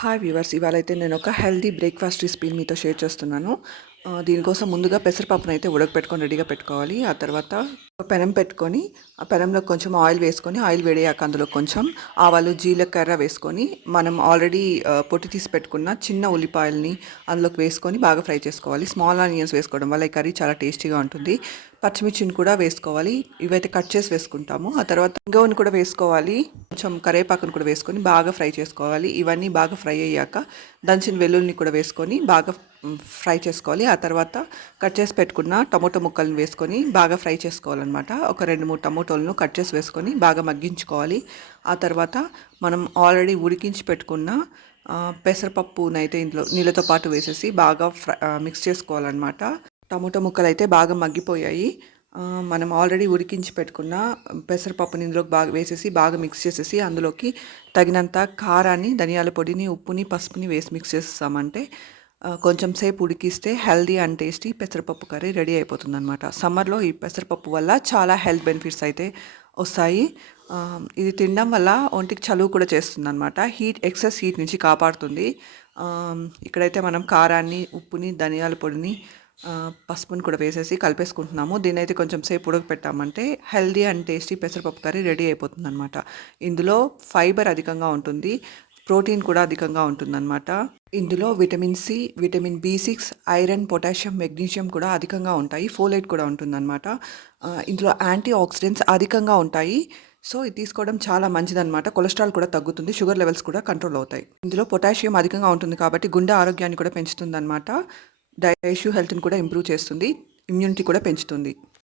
Hi viewers, ఇవాళైతే నేను ఒక healthy breakfast రెసిపీని మీతో షేర్ చేస్తున్నాను. దీనికోసం ముందుగా పెసరపప్పును అయితే ఉడకపెట్టుకొని రెడీగా పెట్టుకోవాలి. ఆ తర్వాత ఒక పెనం పెట్టుకొని ఆ పెనంలో కొంచెం ఆయిల్ వేసుకొని, ఆయిల్ వేడయ్యాక అందులో కొంచెం ఆవాలు, జీలకర్ర వేసుకొని మనం ఆల్రెడీ పొట్టు తీసి పెట్టుకున్న చిన్న ఉల్లిపాయలని అందులోకి వేసుకొని బాగా ఫ్రై చేసుకోవాలి. స్మాల్ ఆనియన్స్ వేసుకోవడం వల్ల ఈ కర్రీ చాలా టేస్టీగా ఉంటుంది. పచ్చిమిర్చిని కూడా వేసుకోవాలి. ఇవైతే కట్ చేసి వేసుకుంటాము. ఆ తర్వాత ఇంగువను కూడా వేసుకోవాలి. కొంచెం కరివేపాకును కూడా వేసుకొని బాగా ఫ్రై చేసుకోవాలి. ఇవన్నీ బాగా ఫ్రై అయ్యాక దంచిన వెల్లుల్లిని కూడా వేసుకొని బాగా ఫ్రై చేసుకోవాలి. ఆ తర్వాత కట్ చేసి పెట్టుకున్న టమోటో ముక్కలను వేసుకొని బాగా ఫ్రై చేసుకోవాలన్నమాట. ఒక 2-3 టమోటోలను కట్ చేసి వేసుకొని బాగా మగ్గించుకోవాలి. ఆ తర్వాత మనం ఆల్రెడీ ఉడికించి పెట్టుకున్న పెసరపప్పునైతే ఇందులో నీళ్ళతో పాటు వేసేసి బాగా మిక్స్ చేసుకోవాలన్నమాట. టమోటో ముక్కలు అయితే బాగా మగ్గిపోయాయి. మనం ఆల్రెడీ ఉడికించి పెట్టుకున్న పెసరపప్పుని ఇందులోకి బాగా వేసేసి బాగా మిక్స్ చేసేసి అందులోకి తగినంత కారాన్ని, ధనియాల పొడిని, ఉప్పుని, పసుపుని వేసి మిక్స్ చేసేసామంటే కొంచెం సేపు ఉడికిస్తే హెల్దీ అండ్ టేస్టీ పెసరపప్పు కర్రీ రెడీ అయిపోతుందన్నమాట. సమ్మర్లో ఈ పెసరపప్పు వల్ల చాలా హెల్త్ బెనిఫిట్స్ అయితే వస్తాయి. ఇది తినడం వల్ల ఒంటికి చలువ కూడా చేస్తుందన్నమాట. ఎక్సెస్ హీట్ నుంచి కాపాడుతుంది. ఇక్కడైతే మనం కారాన్ని, ఉప్పుని, ధనియాల పొడిని, పసుపుని కూడా వేసేసి కలిపేసుకుంటున్నాము. దీన్ని అయితే కొంచెం సేపు ఉడకపెట్టామంటే హెల్దీ అండ్ టేస్టీ పెసరపప్పు కర్రీ రెడీ అయిపోతుందన్నమాట. ఇందులో ఫైబర్ అధికంగా ఉంటుంది, ప్రోటీన్ కూడా అధికంగా ఉంటుందన్నమాట. ఇందులో విటమిన్ సి, విటమిన్ బి6, ఐరన్, పొటాషియం, మెగ్నీషియం కూడా అధికంగా ఉంటాయి. ఫోలేట్ కూడా ఉంటుందన్నమాట. ఇందులో యాంటీ ఆక్సిడెంట్స్ అధికంగా ఉంటాయి. సో ఇది తీసుకోవడం చాలా మంచిదన్నమాట. కొలెస్ట్రాల్ కూడా తగ్గుతుంది, షుగర్ లెవెల్స్ కూడా కంట్రోల్ అవుతాయి. ఇందులో పొటాషియం అధికంగా ఉంటుంది కాబట్టి గుండె ఆరోగ్యాన్ని కూడా పెంచుతుందన్నమాట. డైజెస్టివ్ హెల్త్ని కూడా ఇంప్రూవ్ చేస్తుంది, ఇమ్యూనిటీ కూడా పెంచుతుంది.